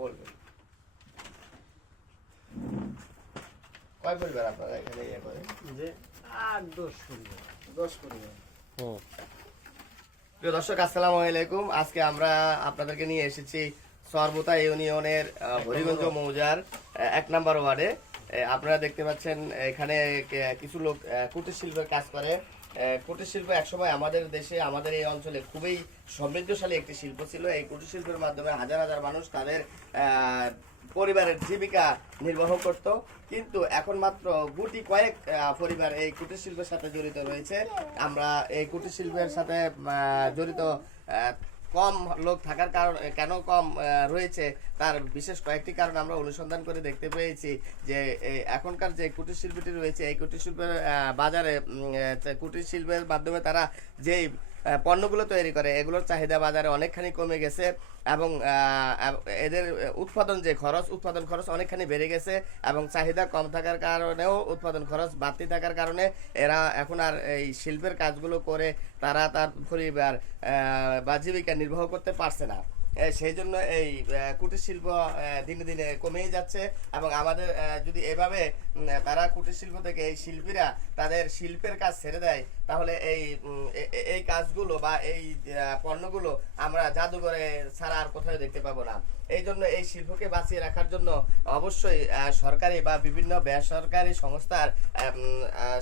বলবেন কয় পরিবার আপনারা এখানে ইয়ে করেন যে আট দশ পরিবার দশ পরিবার হুম প্রিয় দর্শক আসসালামু আলাইকুম আজকে আমরা আপনাদেরকে নিয়ে এসেছি সর্বতা ইউনিয়নের হরিগঞ্জ মৌজার এক নম্বর ওয়ার্ডে। আপনারা দেখতে পাচ্ছেন এখানে কিছু লোক কুটির শিল্পের কাজ করে। কুটির শিল্প একসময় আমাদের দেশে, আমাদের এই অঞ্চলে খুবই সমৃদ্ধশালী একটি শিল্প ছিল। এই কুটির শিল্পের মাধ্যমে হাজার হাজার মানুষ তাদের পরিবারের জীবিকা নির্বাহ করত। কিন্তু এখন মাত্র গুটি কয়েক পরিবার এই কুটির শিল্পের সাথে জড়িত রয়েছে। আমরা এই কুটির শিল্পের সাথে জড়িত কম লোক থাকার কারণ কেন কম রয়েছে? তার বিশেষ কয়েকটি কারণ আমরা অনুসন্ধান করে দেখতে পেয়েছি যে এখনকার যে কুটির শিল্পটি রয়েছে, এই কুটির শিল্পের বাজারে কুটির শিল্পের মাধ্যমে তারা যেই পণ্যগুলো তৈরি করে, এগুলোর চাহিদা বাজারে অনেকখানি কমে গেছে এবং এদের উৎপাদন যে খরচ, উৎপাদন খরচ অনেকখানি বেড়ে গেছে এবং চাহিদা কম থাকার কারণেও উৎপাদন খরচ বাড়তি থাকার কারণে এরা এখন আর এই শিল্পের কাজগুলো করে তারা তার পরিবার বা জীবিকা নির্বাহ করতে পারছে না। সেই জন্য এই কুটির শিল্প দিনে দিনে কমেই যাচ্ছে এবং আমাদের যদি এভাবে তারা কুটির শিল্প থেকে এই শিল্পীরা তাদের শিল্পের কাজ ছেড়ে দেয়, তাহলে এই এই কাজগুলো বা এই পণ্যগুলো আমরা জাদুঘরে ছাড়া আর কোথাও দেখতে পাবো না। এই জন্য এই শিল্পকে বাঁচিয়ে রাখার জন্য অবশ্যই সরকারি বা বিভিন্ন বেসরকারি সংস্থার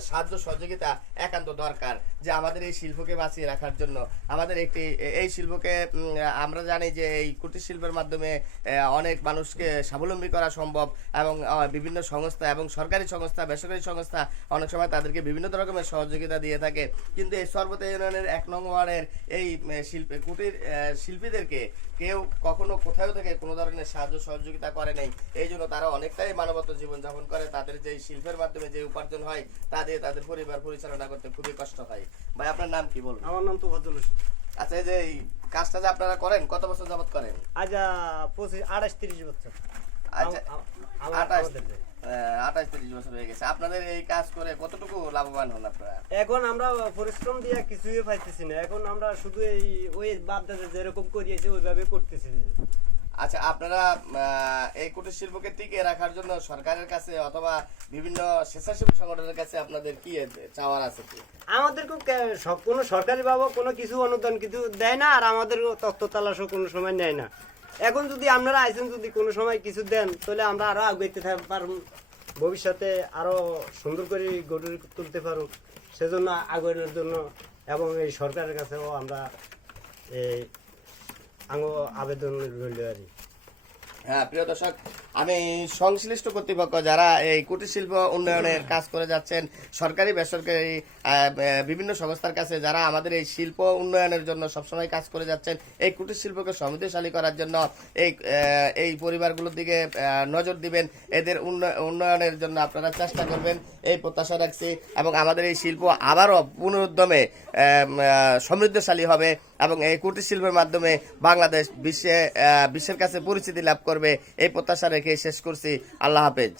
সাহায্য সহযোগিতা একান্ত দরকার যে আমাদের এই শিল্পকে বাঁচিয়ে রাখার জন্য। আমাদের একটি, এই শিল্পকে আমরা জানি যে এই কুটির শিল্পের মাধ্যমে অনেক মানুষকে স্বাবলম্বী করা সম্ভব এবং বিভিন্ন সংস্থা এবং সরকারি সংস্থা, বেসরকারি সংস্থা অনেক সময় তাদেরকে বিভিন্ন রকমের সহযোগিতা দিয়ে থাকে। কিন্তু এই সর্বত ইউনিয়নের এক নং ওয়ার্ডের এই শিল্প, কুটির শিল্পীদেরকে কেউ কখনো কোথাও থেকে কোনো ধরনের সাহায্য সহযোগিতা করে নাই। এই জন্য তারা অনেকটাই মানবত্ব জীবনযাপন করে। তাদের যে শিল্পের মাধ্যমে যে উপার্জন হয় তা দিয়ে তাদের পরিবার পরিচালনা করতে খুবই কষ্ট হয়। ভাই আপনার নাম কি বলুন? আমার নাম তো ফজল আচ্ছা এই যে কাজটা যে আপনারা করেন কত বছর যাবৎ করেন? আজ পঁচিশ আড়াইশ তিরিশ বছর। আচ্ছা আম- আম- আমার- আঠাশ আঠাশ তিরিশ বছর হয়ে গেছে। আপনাদের এই কাজ করে কতটুকু লাভবান হন আপনারা? এখন আমরা পরিশ্রম দিয়ে কিছুই পাইতেছি না। এখন আমরা শুধু এই ওই বাপদাদা যেরকম করিয়েছি ওইভাবে করতেছি। আচ্ছা আপনারা এই কুটির শিল্পকে টিকিয়ে রাখার জন্য সরকারের কাছে অথবা বিভিন্ন স্বেচ্ছাসেবী সংগঠনের কাছে আপনাদের কি চাওয়ার আছে কি? আমাদেরকে কোনো সরকারি বাবা কোনো কিছু অনুদান কিছু দেয় না আর আমাদের তত্ত্ব তালাশও কোনো সময় নেয় না। এখন যদি আপনারা আইসেন, যদি কোনো সময় কিছু দেন, তাহলে আমরা আরও আগাইতে পারব ভবিষ্যতে আরও সুন্দর করে গড়ে তুলতে পারব সেজন্য আগানোর জন্য এবং এই সরকারের কাছেও আমরা এই আঙ্গ আবেদন রইল আর। হ্যাঁ প্রিয় দর্শক, আমি সংশ্লিষ্ট কর্তৃপক্ষ যারা এই কুটির শিল্প উন্নয়নের কাজ করে যাচ্ছেন, সরকারি, বেসরকারি বিভিন্ন সংস্থার কাছে যারা আমাদের এই শিল্প উন্নয়নের জন্য সবসময় কাজ করে যাচ্ছেন, এই কুটির শিল্পকে সমৃদ্ধশালী করার জন্য এই এই পরিবারগুলোর দিকে নজর দিবেন। এদের উন্ন- উন্নয়নের জন্য আপনারা চেষ্টা করবেন। এই প্রত্যাশা রাখছি এবং আমাদের এই শিল্প আবারও পুনরুদ্যমে সমৃদ্ধশালী হবে। এবং এই কুটির শিল্পের মাধ্যমে বাংলাদেশ বিশ্বে বিশ্বের কাছে পরিচিতি লাভ করবে, এই প্রত্যাশা রেখে শেষ করছি। আল্লাহ হাফেজ।